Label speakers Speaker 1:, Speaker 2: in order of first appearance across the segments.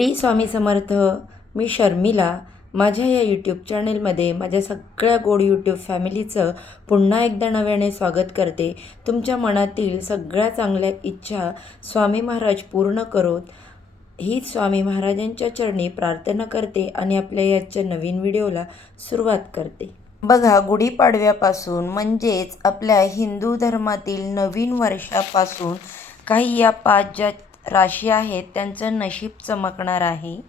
Speaker 1: T Swami Samarth मी शर्मिला. माझ्या या YouTube चॅनेलमध्ये माझ्या सगळ्या गोड यूट्यूब फॅमिलीचं पुन्हा एकदा नव्याने स्वागत करते. तुमच्या मनातील सगळ्या चांगल्या इच्छा स्वामी महाराज पूर्ण करोत. हीच स्वामी महाराजांच्या चरणी प्रार्थना करते आणि आपल्या याच्या नवीन व्हिडिओला सुरुवात करते. बघा गुढीपाडव्यापासून म्हणजेच आपल्या हिंदू धर्मातील नवीन वर्षापासून काही या पाच ज्या राशी आहेत त्यांचं नशीब चमकणार आहे.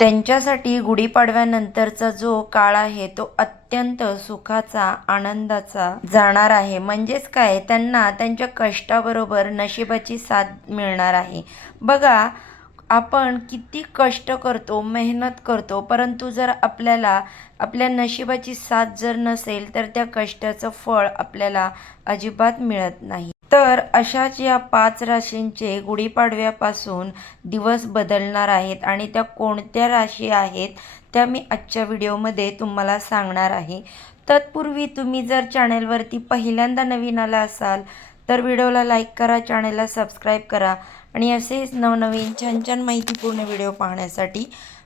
Speaker 1: त्यांच्यासाठी गुढीपाडव्यानंतरचा जो काळ आहे तो अत्यंत सुखाचा आनंदाचा जाणार आहे. म्हणजेच काय? त्यांना त्यांच्या कष्टाबरोबर नशिबाची साथ मिळणार आहे. बघा आपण किती कष्ट करतो मेहनत करतो परंतु जर आपल्याला आपल्या नशिबाची साथ जर नसेल तर त्या कष्टाचं फळ आपल्याला अजिबात मिळत नाही. तर अशाच या पाच राशींचे गुढीपाडव्यापासून दिवस बदलणार आहेत आणि त्या कोणत्या राशी आहेत त्या मी आजच्या व्हिडिओमध्ये तुम्हाला सांगणार आहे. तत्पूर्वी तुम्ही जर चॅनेलवरती पहिल्यांदा नवीन आला असाल तर व्हिडिओला लाईक करा चॅनेलला सबस्क्राईब करा आणि असेच नवनवीन छान छान माहितीपूर्ण व्हिडिओ पाहण्यासाठी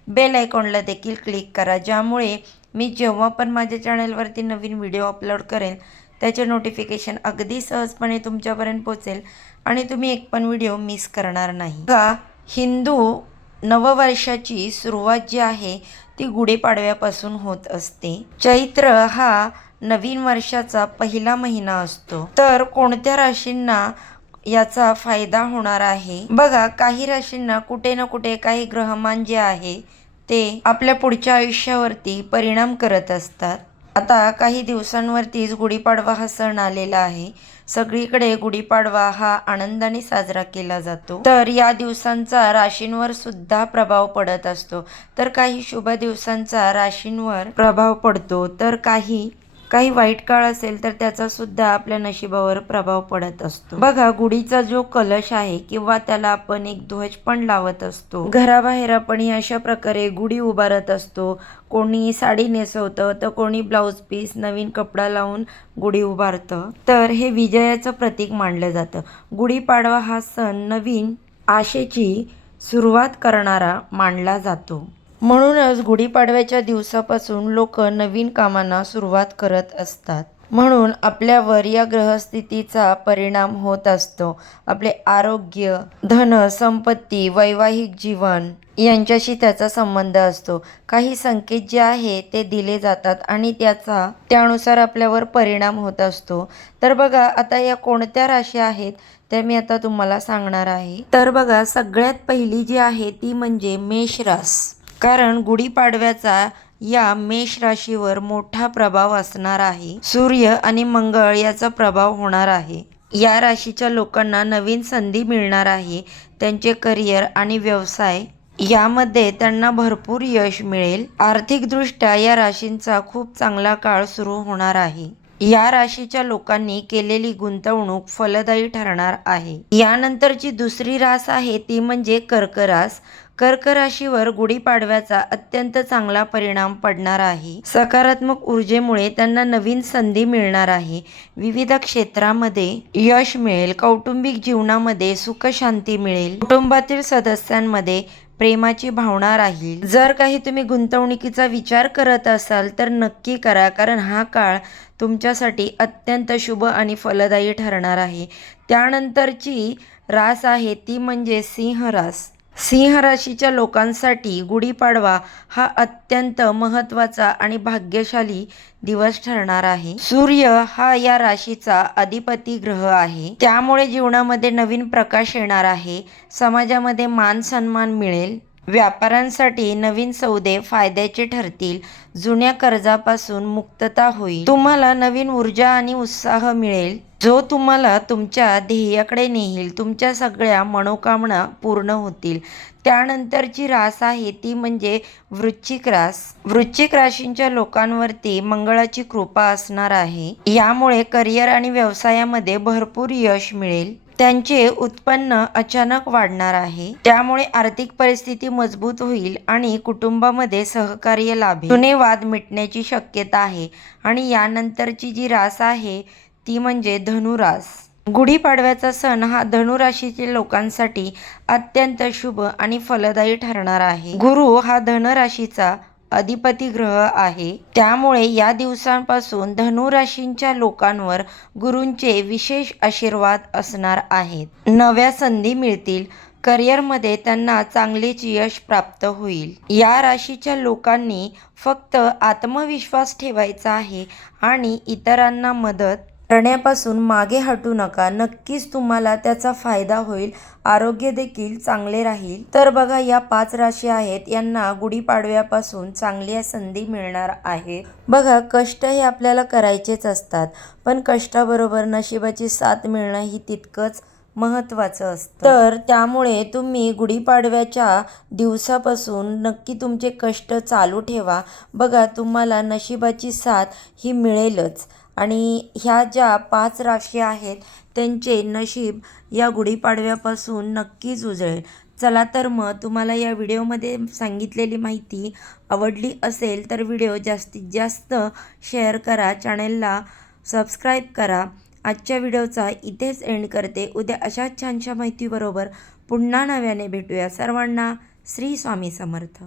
Speaker 1: बेल आयकॉनला देखील क्लिक करा ज्यामुळे मी जेव्हा पण माझ्या चॅनलवरती नवीन व्हिडिओ अपलोड करेन त्याचे नोटिफिकेशन अगदी सहजपणे तुमच्यापर्यंत पोचेल आणि तुम्ही एक पण व्हिडिओ मिस करणार नाही. का हिंदू नववर्षाची सुरुवात जी आहे ती गुढीपाडव्यापासून होत असते. चैत्र हा नवीन वर्षाचा पहिला महिना असतो. तर कोणत्या राशींना याचा फायदा होणार आहे? बघा काही राशींना कुठे ना कुठे काही ग्रहमान जे आहे ते आपल्या पुढच्या आयुष्यावरती परिणाम करत असतात. आता काही दिवसांवरतीच गुढीपाडवा हा सण आलेला आहे. सगळीकडे गुढीपाडवा हा आनंदाने साजरा केला जातो. तर या दिवसांचा राशींवर सुद्धा प्रभाव पडत असतो. तर काही शुभ दिवसांचा राशींवर प्रभाव पडतो. तर काही काही वाईट काळ असेल तर त्याचा सुद्धा आपल्या नशिबावर प्रभाव पडत असतो. बघा गुढीचा जो कलश आहे किंवा त्याला आपण एक ध्वज पण लावत असतो. घराबाहेर आपण अशा प्रकारे गुढी उभारत असतो. कोणी साडी नेसवतं तर कोणी ब्लाऊज पीस नवीन कपडा लावून गुढी उभारतं. तर हे विजयाचं प्रतीक मानलं जातं. गुढीपाडवा हा सण नवीन आशेची सुरुवात करणारा मानला जातो. म्हणूनच गुढीपाडव्याच्या दिवसापासून लोक नवीन कामांना सुरुवात करत असतात. म्हणून आपल्यावर या ग्रहस्थितीचा परिणाम होत असतो. आपले आरोग्य धन संपत्ती वैवाहिक जीवन यांच्याशी त्याचा संबंध असतो. काही संकेत जे आहे ते दिले जातात आणि त्याचा त्यानुसार आपल्यावर परिणाम होत असतो. तर बघा आता या कोणत्या राशी आहेत त्या मी आता तुम्हाला सांगणार आहे. तर बघा सगळ्यात पहिली जी आहे ती म्हणजे मेष रास. कारण गुढीपाडव्याचा या मेष राशीवर मोठा प्रभाव असणार आहे. सूर्य आणि मंगळ याचा प्रभाव होणार आहे. या राशीच्या लोकांना नवीन संधी मिळणार आहे. त्यांचे करिअर आणि व्यवसाय यामध्ये त्यांना भरपूर यश मिळेल. आर्थिकदृष्ट्या या राशींचा खूप चांगला काळ सुरू होणार आहे. या राशीच्या लोकांनी केलेली गुंतवणूक फलदायी ठरणार आहे. यानंतरची दुसरी रास आहे ती म्हणजे कर्करास. कर्क राशीवर गुढीपाडव्याचा अत्यंत चांगला परिणाम पडणार आहे. सकारात्मक ऊर्जेमुळे त्यांना नवीन संधी मिळणार आहे. विविध क्षेत्रामध्ये यश मिळेल. कौटुंबिक जीवनामध्ये सुख शांती मिळेल. कुटुंबातील सदस्यांमध्ये प्रेमाची भावना राहील. जर काही तुम्ही गुंतवणुकीचा विचार करत असाल तर नक्की करा कारण हा काळ तुमच्यासाठी अत्यंत शुभ आणि फलदायी ठरणार आहे. त्यानंतरची रास आहे ती म्हणजे सिंह रास. सिंह राशीच्या लोकांसाठी गुढीपाडवा हा अत्यंत महत्त्वाचा आणि भाग्यशाली दिवस ठरणार आहे. सूर्य हा या राशीचा अधिपती ग्रह आहे. त्यामुळे जीवनामध्ये नवीन प्रकाश येणार आहे. समाजामध्ये मान सन्मान मिळेल. व्यापाऱ्यांसाठी नवीन सौदे फायद्याचे ठरतील. जुन्या कर्जापासून मुक्तता होईल. तुम्हाला नवीन ऊर्जा आणि उत्साह मिळेल. जो तुम्हाला तुमच्या ध्येयाकडे नेईल तुमच्या सगळ्या मनोकामना पूर्ण होतील. त्यानंतरची रास आहे ती म्हणजे वृश्चिक रास. वृश्चिक राशींच्या लोकांवरती मंगळाची कृपा असणार आहे. यामुळे करिअर आणि व्यवसायामध्ये भरपूर यश मिळेल. त्यांचे उत्पन्न अचानक वाढणार आहे. त्यामुळे आर्थिक परिस्थिती मजबूत होईल आणि कुटुंबामध्ये सहकार्य लाभेल. जुने वाद मिटण्याची शक्यता आहे आणि यानंतरची जी रास आहे ती म्हणजे धनुरास. गुढीपाडव्याचा सण हा धनुराशीतील लोकांसाठी अत्यंत शुभ आणि फलदायी ठरणार आहे. गुरु हा धनराशीचा अधिपती ग्रह आहे. त्यामुळे या दिवसांपासून धनुराशींच्या लोकांवर गुरूंचे विशेष आशीर्वाद असणार आहेत. नव्या संधी मिळतील. करिअरमध्ये त्यांना चांगलेच यश प्राप्त होईल. या राशीच्या लोकांनी फक्त आत्मविश्वास ठेवायचा आहे आणि इतरांना मदत करण्यापासून मागे हटू नका. नक्कीच तुम्हाला त्याचा फायदा होईल. आरोग्य देखील चांगले राहील. तर बघा या पाच राशी आहेत. यांना गुढीपाडव्यापासून चांगल्या संधी मिळणार आहे. बघा कष्ट हे आपल्याला करायचेच असतात. पण कष्टाबरोबर नशिबाची साथ मिळणं ही तितकंच महत्त्वाचं असतं. तर त्यामुळे तुम्ही गुढीपाडव्याच्या दिवसापासून नक्की तुमचे कष्ट चालू ठेवा. बघा तुम्हाला नशिबाची साथ ही मिळेलच. आणि ह्या ज्या पाच राशी आहेत त्यांचे नशीब या गुढीपाडव्यापासून नक्कीच उजळेल. चला तर मग तुम्हाला या व्हिडिओमध्ये सांगितलेली माहिती आवडली असेल तर व्हिडिओ जास्तीत जास्त शेअर करा चॅनलला सबस्क्राईब करा. आजच्या व्हिडिओचा इथेच एंड करते. उद्या अशाच छानशा माहितीबरोबर पुन्हा नव्याने भेटूया. सर्वांना श्री स्वामी समर्थ.